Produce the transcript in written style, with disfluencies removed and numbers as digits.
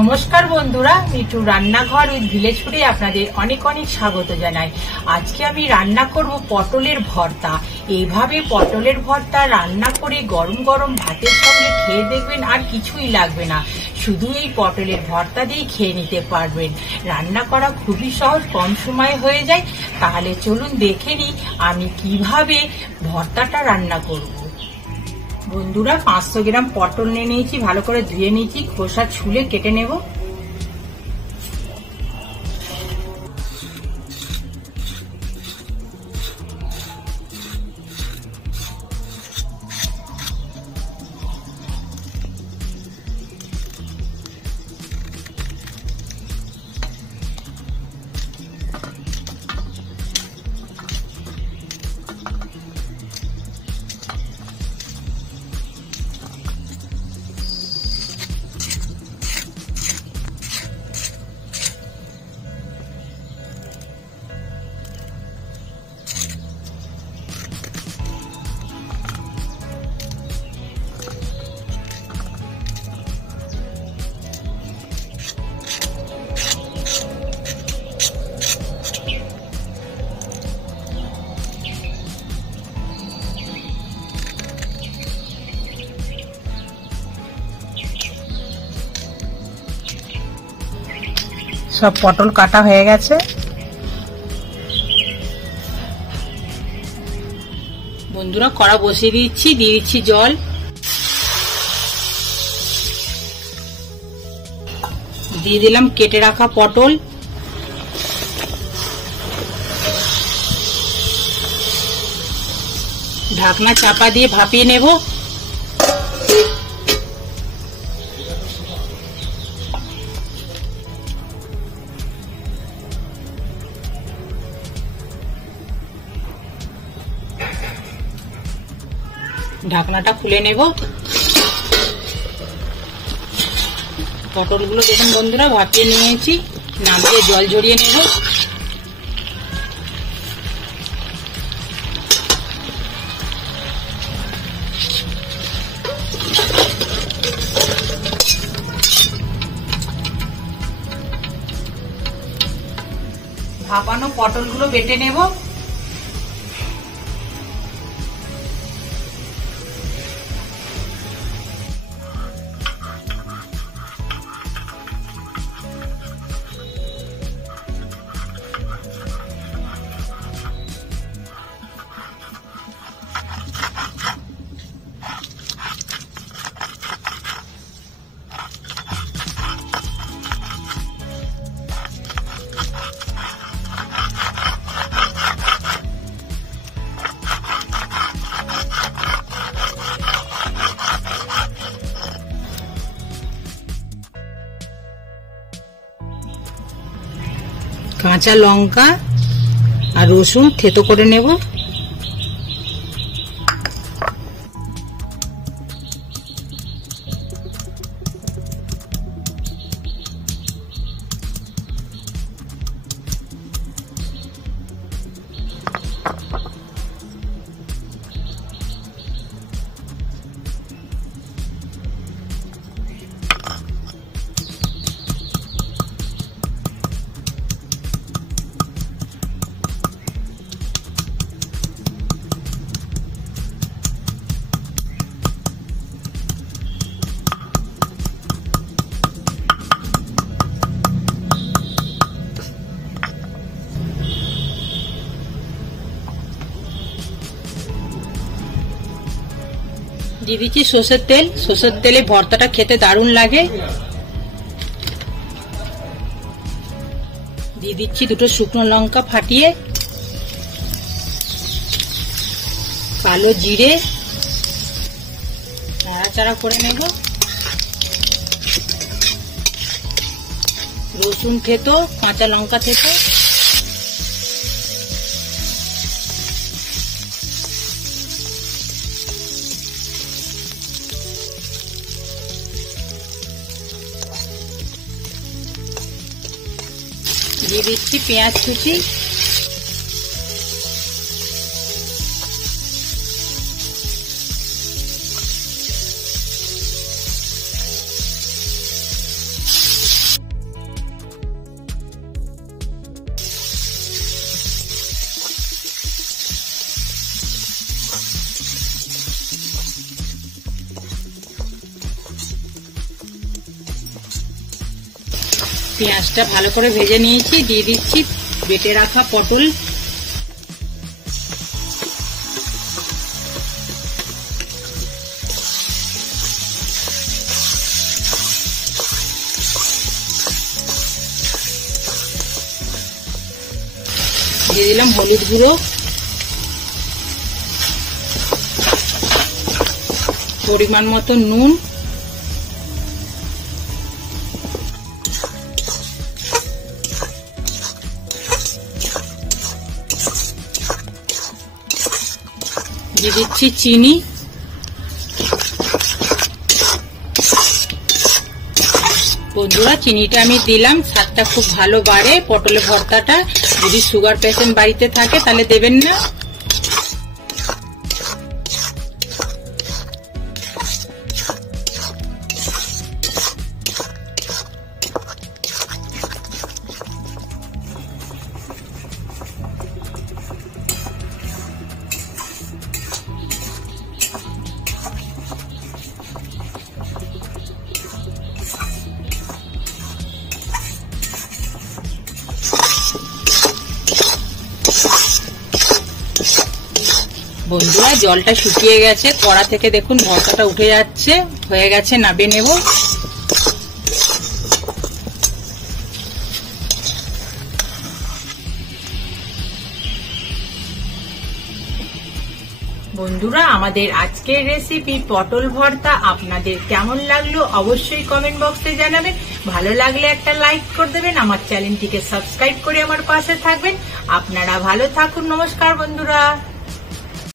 নমস্কার বন্ধুরা, মিঠু রান্নাঘর উইথ ভিলেজ ফুডে আপনাদের অনেক অনেক স্বাগত জানাই। আজকে আমি রান্না করব পটলের ভর্তা। এইভাবে পটলের ভর্তা রান্না করে গরম গরম ভাতের সঙ্গে খেয়ে দেখবেন আর কিছুই লাগবে না, শুধু এই পটলের ভর্তা দিয়ে খেয়ে নিতে পারবেন। রান্না করা খুবই সহজ, কম সময়ে হয়ে যায়। তাহলে চলুন দেখে নিই আমি কিভাবে ভর্তাটা রান্না করব। বন্ধুরা, 500 গ্রাম পটল নিয়ে নিয়েছি, ভালো করে ধুয়ে নিয়েছি, খোসা ছুলে কেটে নেব। সব পটল কাটা হয়ে গেছে। বন্ধুরা, কড়া বসিয়ে দিচ্ছি, দিয়ে দিচ্ছি জল, দিয়ে দিলাম কেটে রাখা পটল, ঢাকনা চাপা দিয়ে ভাপিয়ে নেব। ঢাকনাটা খুলে নেব। পটলগুলো দেখুন বন্ধুরা, ভাপিয়ে নিয়েছি, নামিয়ে জল ঝরিয়ে নেব। ভাপানো পটলগুলো বেটে নেব। কাঁচা লঙ্কা আর রসুন থেতো করে নেব। দিয়ে দিচ্ছি সরষের তেল। সরষের তেলে ভর্তাটা খেতে দারুণ লাগে। দিয়ে দিচ্ছি দুটো শুকনো লঙ্কা ফাটিয়ে, কালো জিরে, নাড়াচাড়া করে নেব। রসুন থেতো, কাঁচা লঙ্কা থেতো, দিয়ে দিচ্ছি পেঁয়াজ কুচি, পেঁয়াজটা ভালো করে ভেজে নিয়েছি, দিয়ে দিচ্ছি বেটে রাখা পটল। দিয়ে দিলাম হলুদ গুঁড়ো, পরিমাণ মতো নুন, দিয়ে দিচ্ছি চিনি, বন্ধুরা চিনিটা আমি দিলাম, স্বাদটা খুব ভালো বাড়ে পটলের ভর্তাটা। যদি সুগার পেশেন্ট বাড়িতে থাকে তাহলে দেবেন না। বন্ধুরা জলটা শুকিয়ে গেছে, কড়া থেকে দেখুন ভর্তাটা উঠে যাচ্ছে, হয়ে গেছে, নামিয়ে নেব। বন্ধুরা আমাদের আজকের রেসিপি পটল ভর্তা আপনাদের কেমন লাগলো অবশ্যই কমেন্ট বক্সে জানাবেন। ভালো লাগলে একটা লাইক করে দেবেন, আমার চ্যানেলটিকে সাবস্ক্রাইব করে আমার পাশে থাকবেন। আপনারা ভালো থাকুন। নমস্কার বন্ধুরা।